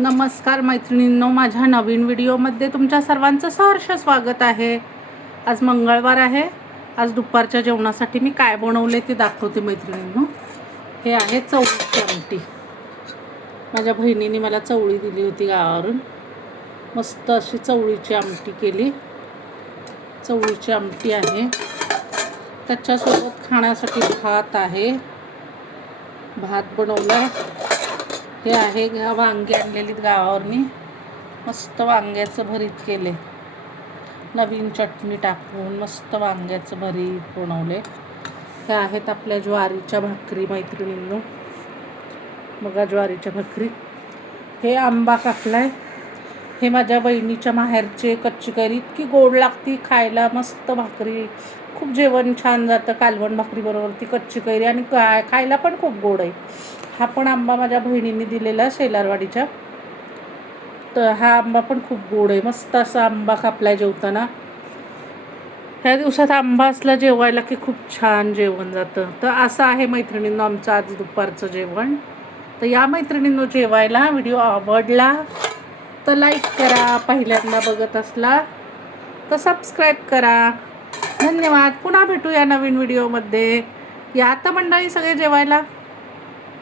नमस्कार मैत्रिणींनो, माझ्या नवीन व्हिडिओमध्ये तुमच्या सर्वांचं सहर्ष स्वागत आहे। आज मंगळवार आहे। आज दुपारच्या जेवणासाठी मी काय बनवले ते दाखवते मैत्रिणींनो। हे आहे चवळीची आमटी। माझ्या बहिणीने मला चवळी दिली होती गावावरून। मस्त अशी चवळीची आमटी केली। चवळीची आमटी आहे, त्याच्यासोबत खाण्यासाठी भात आहे। भात बनवला। हे आहे वांगे आणलेली गावावरनी, मस्त वांग्याचं भरीत केले। नवीन चटणी टाकून मस्त वांग्याचं भरीत बनवले। हे आहेत आपल्या ज्वारीच्या भाकरी मैत्रिणींनो, बघा ज्वारीच्या भाकरी। हे आंबा कापलाय। हे माझ्या बहिणीच्या माहेरचे कच्ची कैरी, इतकी गोड लागती खायला, मस्त भाकरी, खूप जेवण छान जातं कालवण भाकरी बरोबर ती कच्ची कैरी, आणि खायला पण खूप गोड आहे। हा पण आंबा माझ्या बहिणीने दिलेला शेलारवाडीच्या, तर हा आंबा पण खूप गोड आहे। मस्त असा आंबा कापलाय जेवताना। ह्या दिवसात आंबा असला जेवायला की खूप छान जेवण जातं। तर असं आहे मैत्रिणींनो आमचं आज दुपारचं जेवण। तर या मैत्रिणींनो जेवायला। व्हिडिओ आवडला तर लाईक करा, पहिल्यांदा बघत असला तर सबस्क्राईब करा। धन्यवाद। पुन्हा भेटूया नवीन व्हिडिओमध्ये। या आता मंडळी सगळे जेवायला।